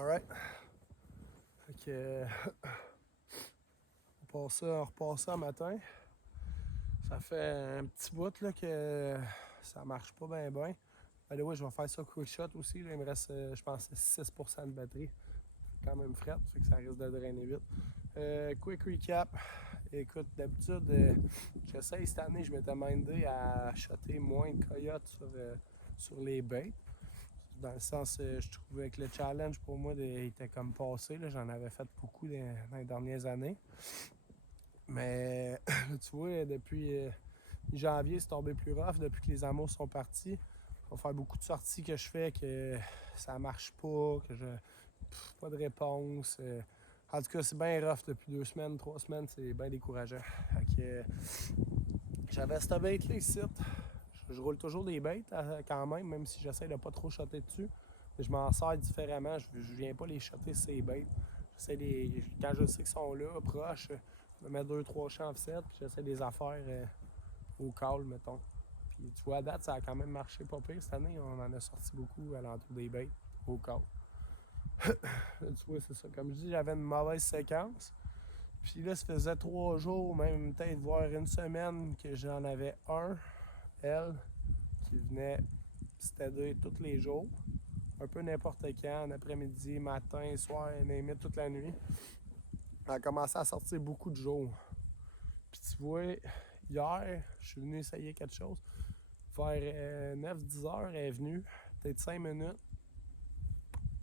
Alright. Fait que on repart ça matin. Ça fait un petit bout là, que ça marche pas bien bien. Ouais, je vais faire ça quick shot aussi. Là. Il me reste, je pense, 6% de batterie. Quand même fret, fait que ça risque de drainer vite. Quick recap. Écoute, d'habitude, j'essaye cette année, je m'étais mindé à shotter moins de coyotes sur les baits. Dans le sens, je trouvais que le challenge pour moi était comme passé. Là. J'en avais fait beaucoup dans les dernières années. Mais tu vois, depuis janvier, c'est tombé plus rough. Depuis que les amours sont partis, il va faire beaucoup de sorties que je fais, que ça marche pas, que je. Pas de réponse. En tout cas, c'est bien rough depuis 2 semaines, 3 semaines, c'est bien décourageant. Fait que, j'avais cette bait-là ici. Je roule toujours des baits quand même si j'essaie de pas trop shotter dessus. Mais je m'en sers différemment. Je viens pas les shotter ces baits. Quand je sais qu'ils sont là, proches, je me mets 2-3 champs offset, puis j'essaie des affaires au call, mettons. Puis tu vois, à date, ça a quand même marché pas pire cette année. On en a sorti beaucoup à l'entour des baits au call. Là, tu vois, c'est ça. Comme je dis, j'avais une mauvaise séquence. Puis là, ça faisait 3 jours, même peut-être voire une semaine, que j'en avais un, elle, qui venait s'aider tous les jours. Un peu n'importe quand, en après-midi, matin, soir, name it, toute la nuit. Elle a commencé à sortir beaucoup de jours. Puis tu vois, hier, je suis venu essayer quelque chose. Vers 9-10 heures, elle est venue, peut-être 5 minutes.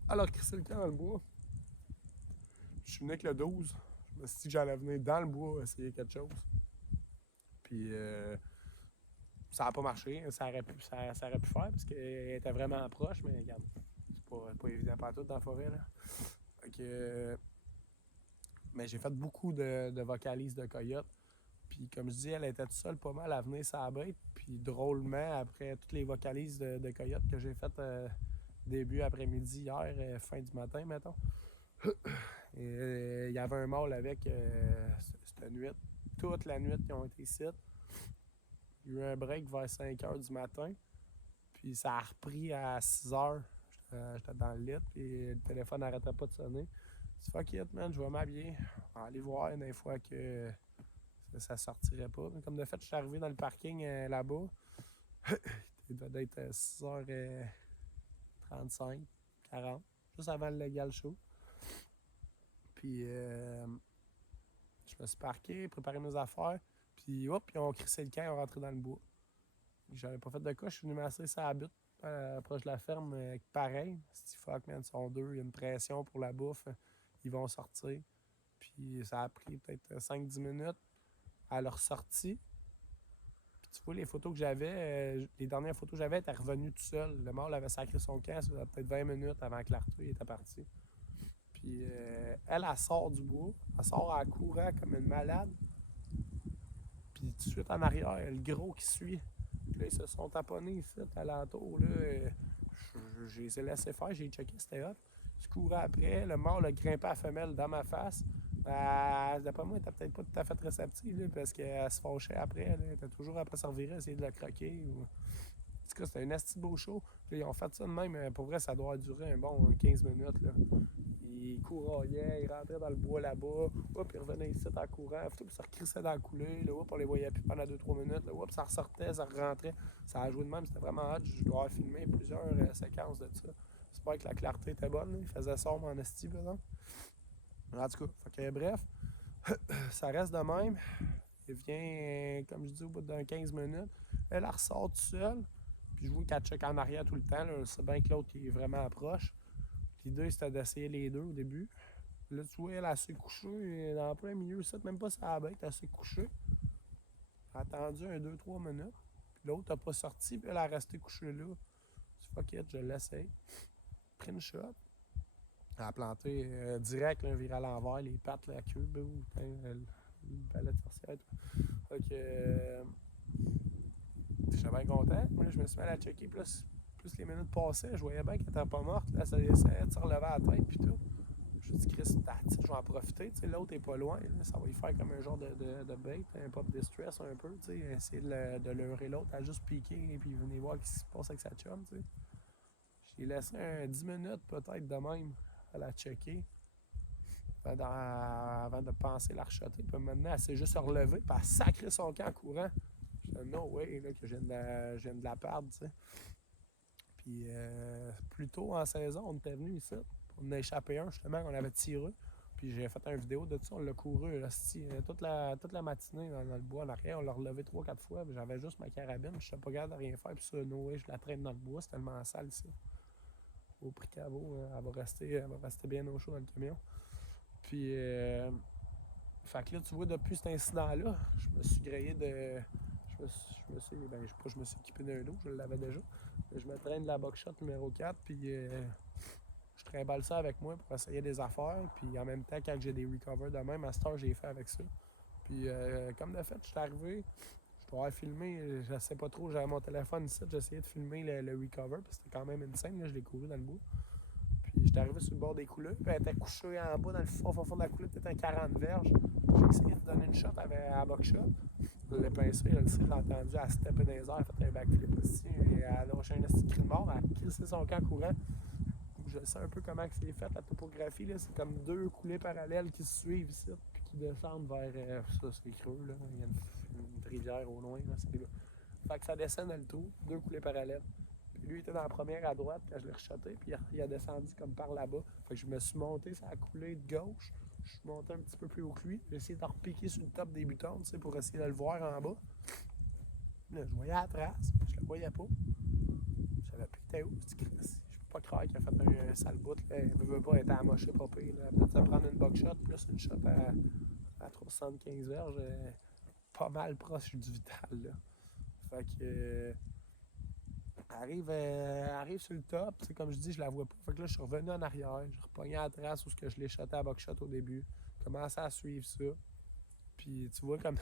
Alors que c'est le camp dans le bois. Je suis venu avec le 12. Je me suis dit que j'allais venir dans le bois essayer quelque chose. Puis ça n'a pas marché. Ça aurait pu faire parce qu'elle était vraiment proche, mais regarde, c'est pas évident partout dans la forêt. Là. Fait que, mais j'ai fait beaucoup de vocalises de coyotes. Puis comme je dis, elle était toute seule pas mal à venir sa bête. Puis drôlement, après toutes les vocalises de coyotes que j'ai faites début après-midi hier, fin du matin, mettons, il y avait un mâle avec cette nuit. Toute la nuit, ils ont été ici. Il y a eu un break vers 5 h du matin. Puis ça a repris à 6 h. J'étais dans le lit, puis le téléphone n'arrêtait pas de sonner. Je dis fuck it, man, je vais m'habiller. On va aller voir une fois que ça sortirait pas. Mais comme de fait, je suis arrivé dans le parking là-bas. Il devait être 6h35, 40, juste avant le Legal Show. Puis je me suis parqué, préparé mes affaires. Puis hop, ils ont crissé le camp, ils ont rentré dans le bois. J'avais pas fait de cas, je suis venu m'asseoir sur la butte, proche de la ferme, pareil. C'est fuck, man, ils sont deux, il y a une pression pour la bouffe. Ils vont sortir. Puis ça a pris peut-être 5-10 minutes à leur sortie. Puis tu vois, les photos que j'avais, les dernières photos que j'avais étaient revenues tout seul. Le mâle avait sacré son camp, ça faisait peut-être 20 minutes avant que l'arteux était parti. Puis elle sort du bois, elle sort en courant comme une malade. Puis tout de suite en arrière, le gros qui suit. Puis là, ils se sont taponnés ici, à l'entour. Là, je les ai laissés faire, j'ai checké, c'était hot. Je courais après, le mâle a grimpé à la femelle dans ma face. D'après moi, elle était peut-être pas tout à fait réceptive, là, parce qu'elle se fâchait après. Elle était toujours après se revirer, essayer de la croquer. En tout cas, c'était un asti beau show. Puis, ils ont fait ça de même. Pour vrai, ça doit durer un bon 15 minutes. Là. Il couraillait, il rentrait dans le bois là-bas. Hop, il revenait ici en courant. Puis ça recrissait dans la coulée. Là, hop, on les voyait plus pendant 2-3 minutes. Là, hop, ça ressortait, ça rentrait. Ça a joué de même. C'était vraiment hot. Je dois avoir filmé plusieurs séquences de ça. J'espère que la clarté était bonne. Là. Il faisait sombre en esti, par exemple. En tout cas, fait que, bref, ça reste de même. Il vient, comme je dis, au bout d'un 15 minutes. Elle ressort tout seul. Puis je vois qu'elle check en arrière tout le temps. Là. C'est bien que l'autre qui est vraiment proche. L'idée, c'était d'essayer les deux au début. Là, tu vois, elle s'est couchée dans le plein milieu. Ça, même pas sa bête, elle s'est couchée. Elle a attendu un 2-3 minutes. Puis l'autre n'a pas sorti, puis elle a resté couchée là. Je dis, fuck it, je l'essaye. Pris une shot. Elle a planté direct, là, viré à l'envers, les pattes, la queue, boum, le balai de sorcière. Fait que j'étais bien content. Moi, là, je me suis mis à la checker. Plus les minutes passaient, je voyais bien qu'elle était pas morte. Là, ça essayait de se relever à la tête, puis tout. Je me suis dit, Chris, je vais en profiter. L'autre est pas loin. Là, ça va y faire comme un genre de bait, un pop distress un peu. Essayer de leurrer l'autre à juste piquer et puis venir voir ce qui se passe avec sa chum. T'sais. J'ai laissé un 10 minutes peut-être de même. à la checker avant de penser la rechotter. Puis maintenant, elle s'est juste relevée, puis elle sacré son camp en courant. Je dis, no way, là, que je viens de la perdre, tu sais. Puis plus tôt en saison, on était venu ici. On a échappé un, justement, qu'on avait tiré. Puis j'ai fait une vidéo de ça, on l'a couru toute la matinée dans le bois en arrière. On l'a relevé 3-4 fois. Puis j'avais juste ma carabine, je n'étais pas capable de rien faire. Puis ça, no way, je la traîne dans le bois, c'est tellement sale ici. Au prix qu'elle vaut, elle va rester bien au chaud dans le camion. Puis, fait que là, tu vois, depuis cet incident-là, je me suis grillé de. Je me suis équipé d'un dos, je l'avais déjà. Mais je me traîne de la buckshot numéro 4, puis je trimballe ça avec moi pour essayer des affaires. Puis en même temps, quand j'ai des recovers de même, à cette heure, j'ai fait avec ça. Puis comme de fait, je suis arrivé, je dois avoir filmé, je sais pas trop, j'avais mon téléphone ici, j'ai essayé de filmer le recover, puis c'était quand même une scène, là, je l'ai couru dans le bout. Puis j'étais arrivé sur le bord des couleurs, puis elle était couchée en bas dans le fond de la couleur, peut-être un 40 verges. J'ai essayé de donner une shot avec la buckshot. Je l'ai pincé, je l'ai entendu, elle steppait dans les airs, elle a fait un backflip aussi, et elle a lâché un petit cri de mort, elle a crissé son camp courant. Je sais un peu comment c'est fait, la topographie, là, c'est comme deux coulées parallèles qui se suivent ici, puis qui descendent vers, ça c'est creux, là. Il y a une rivière au loin, là, c'est là. Fait que ça descend dans le trou, deux coulées parallèles. Puis lui il était dans la première à droite quand je l'ai rechoté, puis il a descendu comme par là-bas. Fait que je me suis monté sur la coulée de gauche, je suis monté un petit peu plus haut que lui, j'ai essayé de repiquer sur le top des butons, tu sais, pour essayer de le voir en bas. Là, je voyais la trace, je le voyais pas. Je savais plus que était où, je peux pas croire qu'il a fait un sale bout, là. Il veut pas être amoché, pas pire, là. Après ça, prendre une buckshot, plus une shot à 375 verges, pas mal proche du vital, là. Fait que arrive sur le top, comme je dis, je la vois pas. Fait que là, je suis revenu en arrière, j'ai repogné à la trace où je l'ai shoté à buckshot au début, commencé à suivre ça. Puis tu vois, comme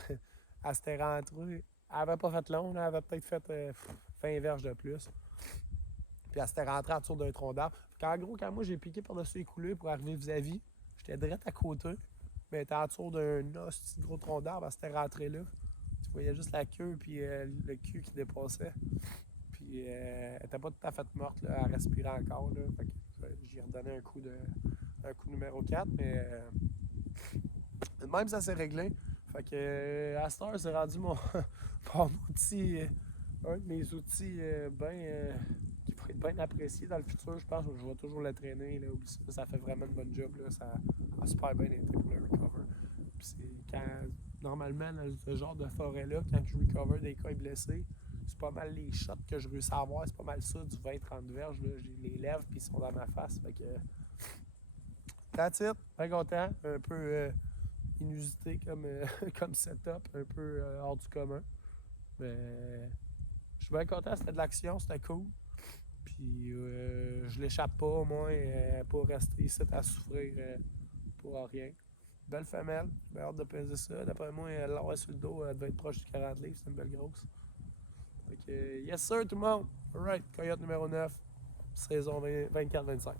elle s'était rentrée, elle avait pas fait long, là, elle avait peut-être fait 20 verges de plus. Puis elle s'était rentrée en dessous d'un tronc d'arbre. En gros, quand moi j'ai piqué par-dessus les coulées pour arriver vis-à-vis, j'étais direct à côté, mais elle était en dessous d'un petit gros tronc d'arbre, elle s'était rentrée là. Tu voyais juste la queue puis le cul qui dépassait. Puis elle était pas tout à fait morte, là, elle respirait encore. Là, fait que j'y ai redonné un coup numéro 4, mais même ça s'est réglé. Fait que à cette heure, c'est rendu mon outil, un de mes outils qui pourrait être bien apprécié dans le futur. Je pense que je vais toujours le traîner. Là, ça fait vraiment une bonne job. Là, ça a super bien été pour le recover. Puis c'est quand, normalement, dans ce genre de forêt-là, quand je recover des cas blessés, c'est pas mal les shots que je réussis à avoir. C'est pas mal ça, du 20-30 verges. Là. J'ai les lèvres puis ils sont dans ma face. Fait que that's it. Bien content. Un peu inusité comme setup. Un peu hors du commun. Mais je suis bien content. C'était de l'action. C'était cool. Puis je l'échappe pas, au moins, pour rester ici à souffrir pour rien. Belle femelle. J'ai hâte de peser ça. D'après moi, l'avoir sur le dos, elle devait être proche du 40 livres. C'est une belle grosse. Fait que, yes sir, tout le monde. Alright, coyote numéro 9, saison 24-25.